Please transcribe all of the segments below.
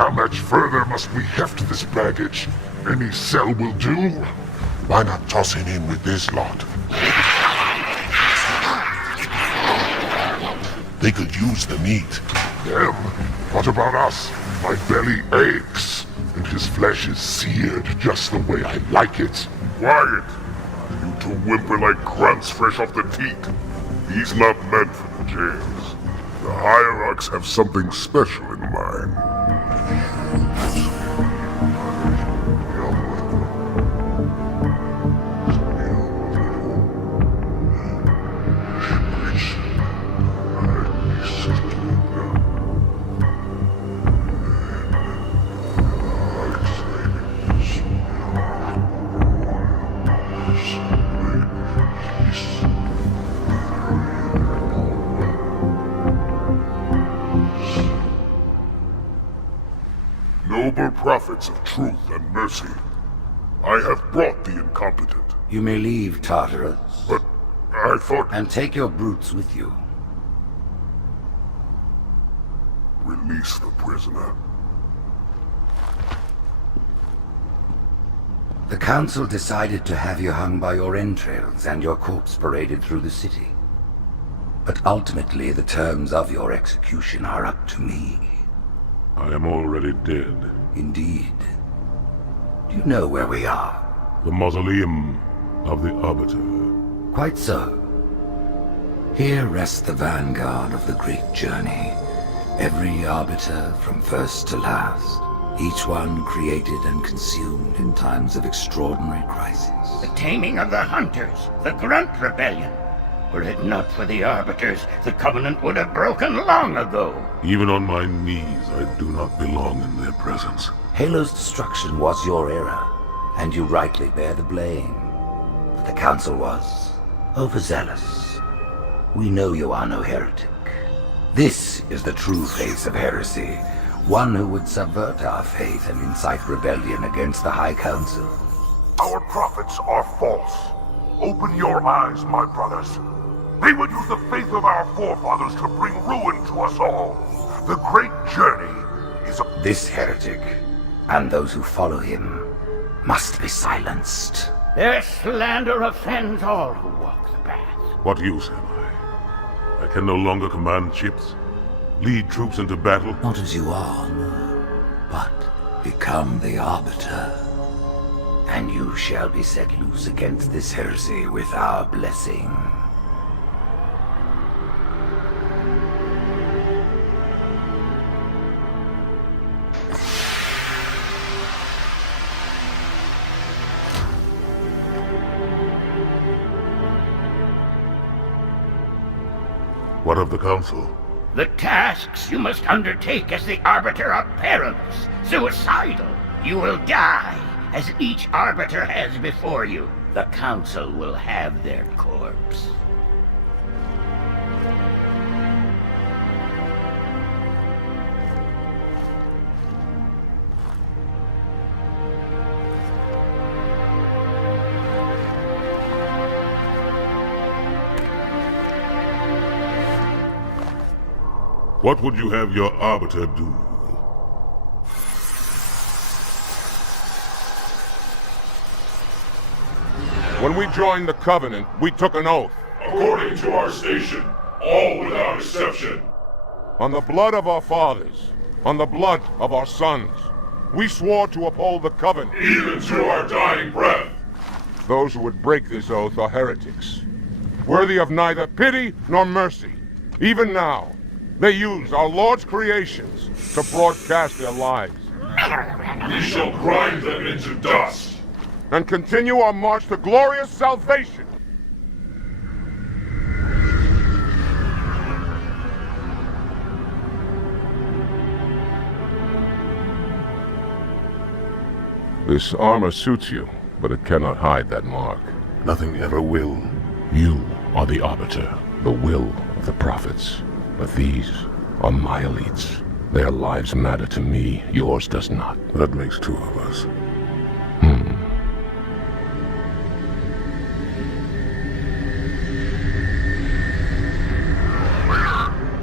How much further must we heft this baggage? Any cell will do. Why not toss him in with this lot? They could use the meat. Them? What about us? My belly aches, and his flesh is seared just the way I like it. Quiet! You two whimper like grunts fresh off the teat. He's not meant for the jails. The hierarchs have something special in mind. Noble prophets of truth and mercy, I have brought the incompetent. You may leave, Tartarus. But I thought... And take your brutes with you. Release the prisoner. The council decided to have you hung by your entrails and your corpse paraded through the city. But ultimately, the terms of your execution are up to me. I am already dead. Indeed. Do you know where we are? The mausoleum of the Arbiter. Quite so. Here rests the vanguard of the great journey. Every Arbiter from first to last. Each one created and consumed in times of extraordinary crisis. The taming of the Hunters, the Grunt Rebellion. Were it not for the Arbiters, the Covenant would have broken long ago. Even on my knees, I do not belong in their presence. Halo's destruction was your error, and you rightly bear the blame. But the Council was overzealous. We know you are no heretic. This is the true face of heresy, one who would subvert our faith and incite rebellion against the High Council. Our prophets are false. Open your eyes, my brothers. They would use the faith of our forefathers to bring ruin to us all. The great journey is a... This heretic, and those who follow him, must be silenced. Their slander offends all who walk the path. What use have I? I can no longer command ships, lead troops into battle. Not as you are, no, but become the Arbiter. And you shall be set loose against this heresy with our blessing. What of the Council? The tasks you must undertake as the Arbiter are perilous, suicidal. You will die, as each Arbiter has before you. The Council will have their corpse. What would you have your Arbiter do? When we joined the Covenant, we took an oath. According to our station, all without exception. On the blood of our fathers, on the blood of our sons, we swore to uphold the Covenant. Even to our dying breath. Those who would break this oath are heretics, worthy of neither pity nor mercy. Even now, they use our Lord's creations to broadcast their lies. We shall grind them into dust. And continue our march to glorious salvation. This armor suits you, but it cannot hide that mark. Nothing ever will. You are the Arbiter, the will of the prophets. But these are my elites. Their lives matter to me, yours does not. That makes two of us.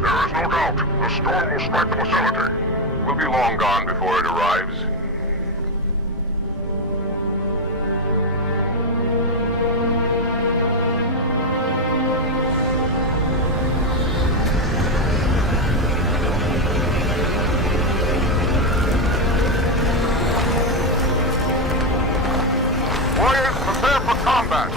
There is no doubt. The storm will strike the facility. We'll be long gone before it arrives. Warriors, prepare for combat!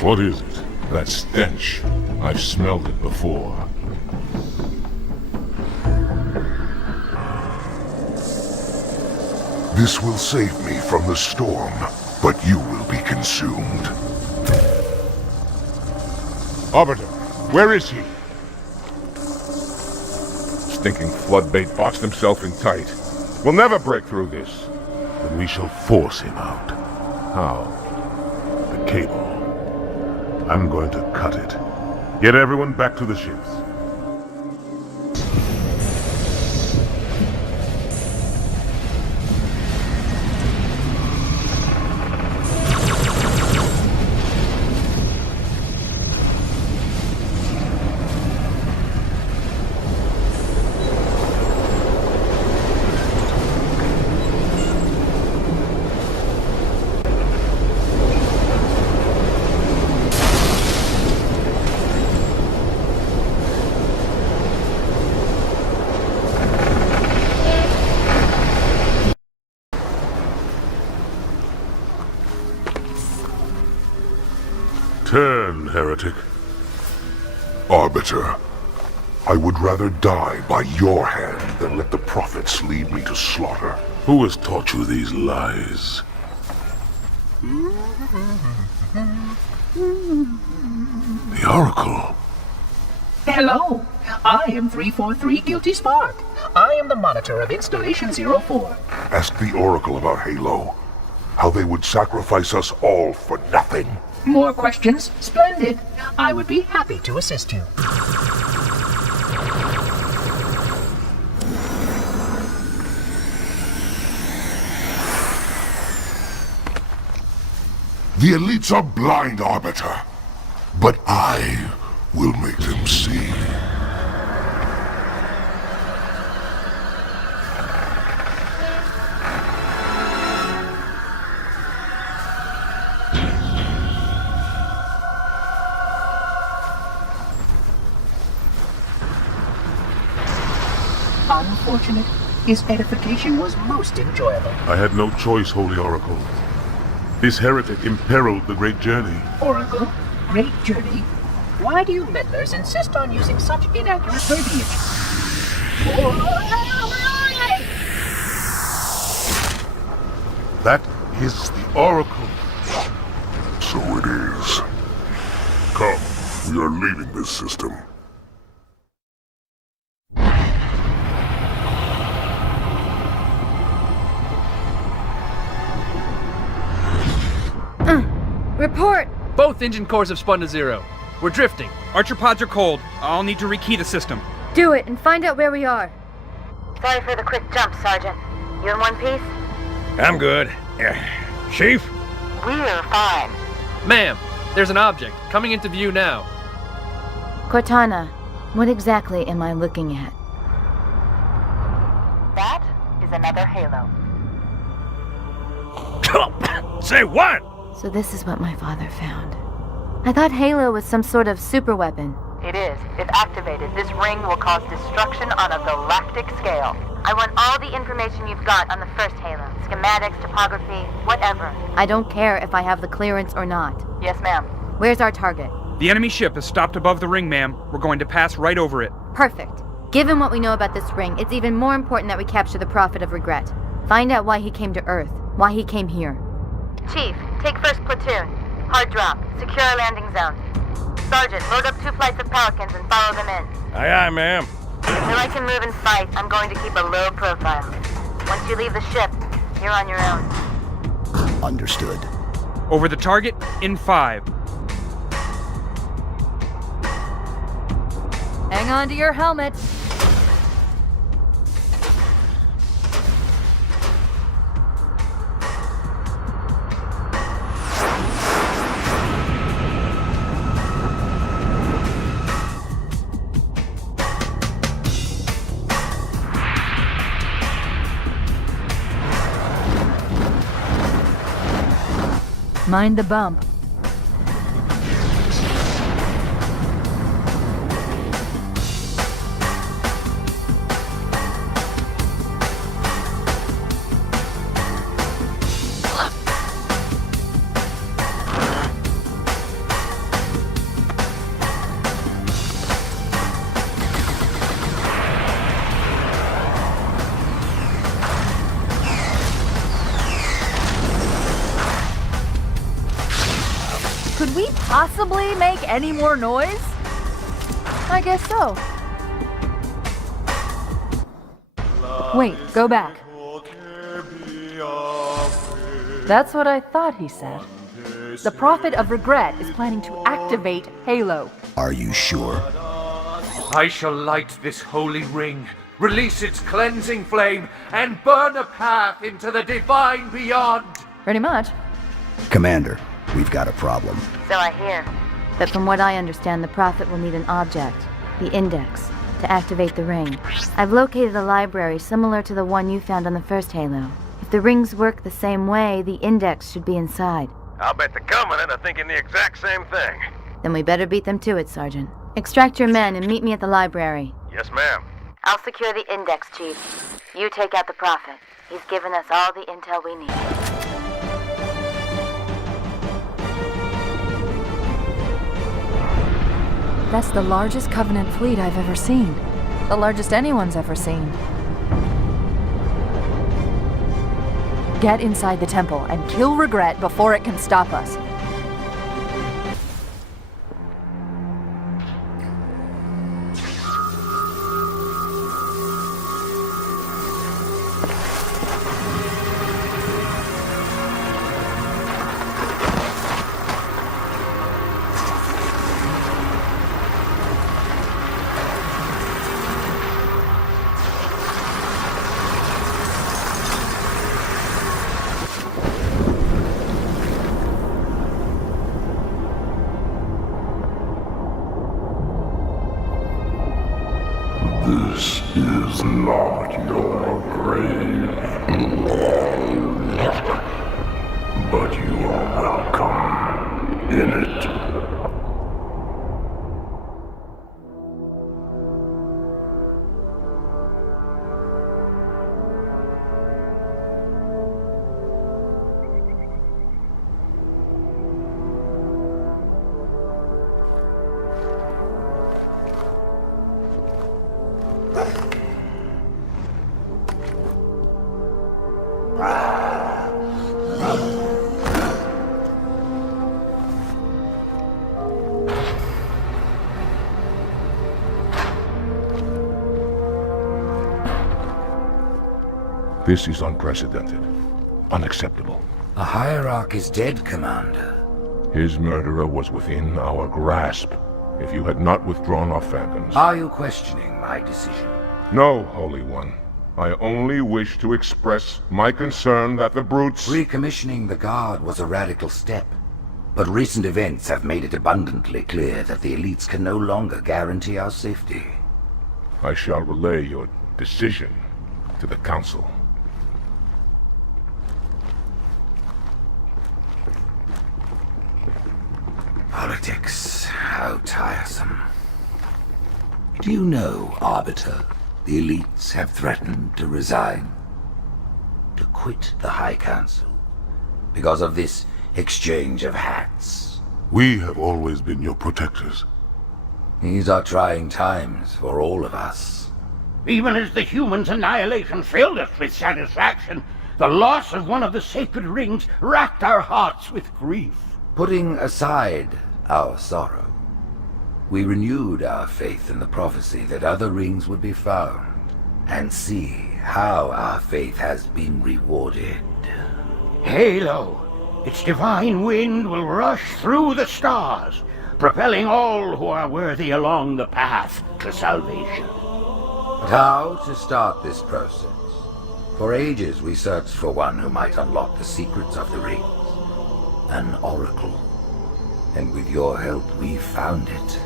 What is it? That stench. I've smelled it before. This will save me from the storm, but you will be consumed. Arbiter, where is he? Stinking floodbait boxed himself in tight. We'll never break through this. Then we shall force him out. How? The cable. I'm going to cut it. Get everyone back to the ships. Turn, heretic. Arbiter, I would rather die by your hand than let the prophets lead me to slaughter. Who has taught you these lies? The Oracle. Hello, I am 343 Guilty Spark. I am the monitor of Installation 04. Ask the Oracle about Halo. How they would sacrifice us all for nothing. More questions? Splendid. I would be happy to assist you. The elites are blind, Arbiter. But I will make them see. Unfortunate. His edification was most enjoyable. I had no choice, Holy Oracle. This heretic imperiled the great journey. Oracle, great journey. Why do you meddlers insist on using such inaccurate verbiage? That is the Oracle. So it is. Come, we are leaving this system. Report! Both engine cores have spun to zero. We're drifting. Archer pods are cold. I'll need to rekey the system. Do it and find out where we are. Sorry for the quick jump, Sergeant. You in one piece? I'm good. Chief? We're fine. Ma'am, there's an object coming into view now. Cortana, what exactly am I looking at? That is another Halo. Say what? So this is what my father found. I thought Halo was some sort of super weapon. It is. If activated, this ring will cause destruction on a galactic scale. I want all the information you've got on the first Halo. Schematics, topography, whatever. I don't care if I have the clearance or not. Yes, ma'am. Where's our target? The enemy ship is stopped above the ring, ma'am. We're going to pass right over it. Perfect. Given what we know about this ring, it's even more important that we capture the Prophet of Regret. Find out why he came to Earth, why he came here. Chief, take first platoon. Hard drop. Secure our landing zone. Sergeant, load up 2 flights of Pelicans and follow them in. Aye, aye, ma'am. So I can move and fight, I'm going to keep a low profile. Once you leave the ship, you're on your own. Understood. Over the target in 5. Hang on to your helmet. Mind the bump. Could we possibly make any more noise? I guess so. Wait, go back. That's what I thought he said. The Prophet of Regret is planning to activate Halo. Are you sure? I shall light this holy ring, release its cleansing flame, and burn a path into the divine beyond. Pretty much. Commander, we've got a problem. So I hear. But from what I understand, the Prophet will need an object, the Index, to activate the ring. I've located a library similar to the one you found on the first Halo. If the rings work the same way, the Index should be inside. I'll bet the Covenant are thinking the exact same thing. Then we better beat them to it, Sergeant. Extract your men and meet me at the library. Yes, ma'am. I'll secure the Index, Chief. You take out the Prophet. He's given us all the intel we need. That's the largest Covenant fleet I've ever seen. The largest anyone's ever seen. Get inside the temple and kill Regret before it can stop us. This is not your grave. But you are welcome in it. This is unprecedented. Unacceptable. A hierarch is dead, Commander. His murderer was within our grasp. If you had not withdrawn our phantoms... Are you questioning my decision? No, Holy One. I only wish to express my concern that the brutes... Recommissioning the Guard was a radical step. But recent events have made it abundantly clear that the elites can no longer guarantee our safety. I shall relay your decision to the Council. Politics, how tiresome. Do you know, Arbiter, the elites have threatened to resign? To quit the High Council. Because of this exchange of hats. We have always been your protectors. These are trying times for all of us. Even as the humans' annihilation filled us with satisfaction, the loss of one of the sacred rings racked our hearts with grief. Putting aside our sorrow, we renewed our faith in the prophecy that other rings would be found, and see how our faith has been rewarded. Halo, its divine wind will rush through the stars, propelling all who are worthy along the path to salvation. But how to start this process? For ages we searched for one who might unlock the secrets of the rings. An oracle. And with your help we found it.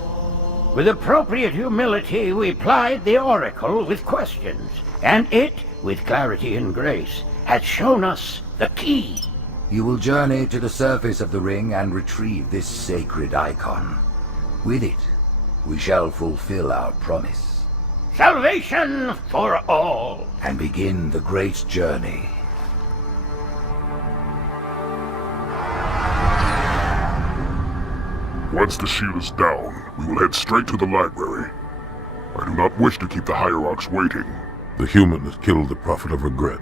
With appropriate humility, we plied the oracle with questions, and it, with clarity and grace, has shown us the key. You will journey to the surface of the ring and retrieve this sacred icon. With it, we shall fulfill our promise. Salvation for all. And begin the great journey. Once the shield is down, we will head straight to the library. I do not wish to keep the Hierarchs waiting. The human that killed the Prophet of Regret.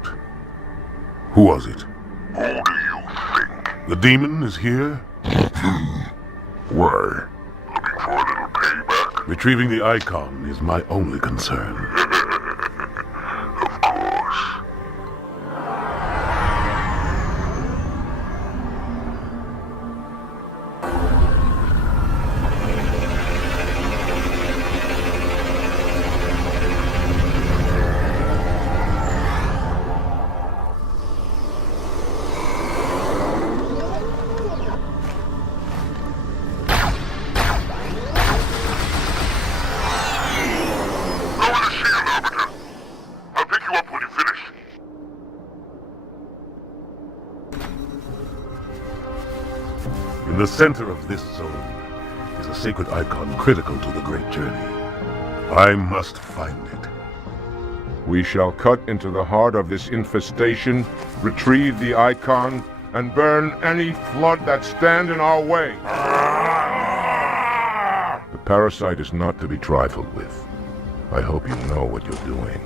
Who was it? Who do you think? The demon is here? Why? Looking for a little payback? Retrieving the icon is my only concern. Of course. In the center of this zone is a sacred icon critical to the great journey. I must find it. We shall cut into the heart of this infestation, retrieve the icon, and burn any flood that stand in our way. The parasite is not to be trifled with. I hope you know what you're doing.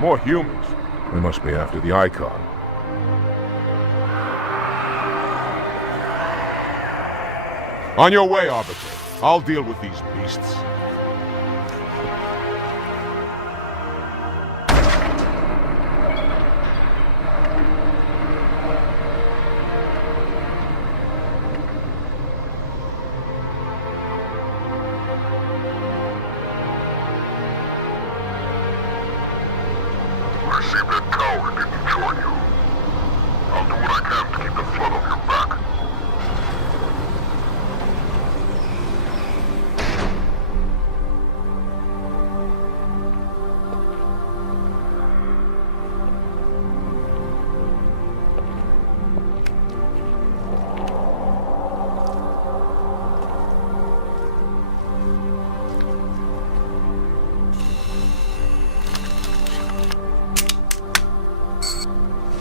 More humans. They must be after the icon. On your way, Arbiter. I'll deal with these beasts. I seem that coward didn't join you. I'll do what I can to keep the flood off your back.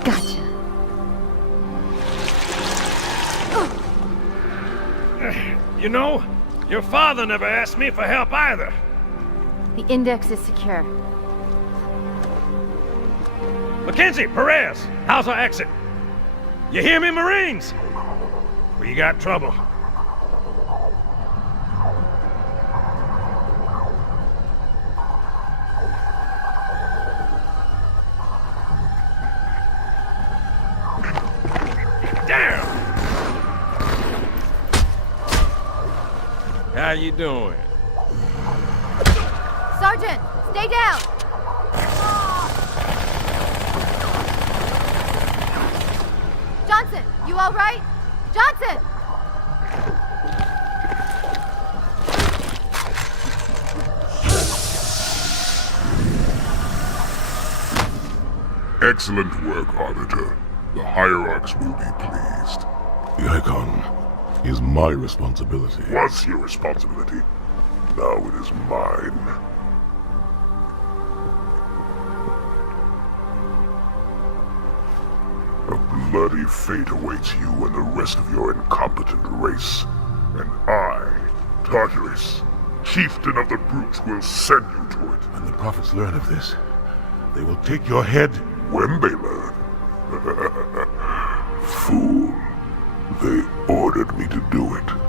Gotcha. You know, your father never asked me for help either. The index is secure. Mackenzie, Perez, how's our exit? You hear me, Marines? We got trouble. Damn! How you doing? Sergeant, stay down! Johnson, you all right? Johnson! Excellent work, Arbiter. The Hierarchs will be pleased. The icon is my responsibility. Was your responsibility. Now it is mine. A bloody fate awaits you and the rest of your incompetent race. And I, Tartarus, chieftain of the brutes, will send you to it. When the prophets learn of this, They will take your head. When they learn. Fool. They ordered me to do it.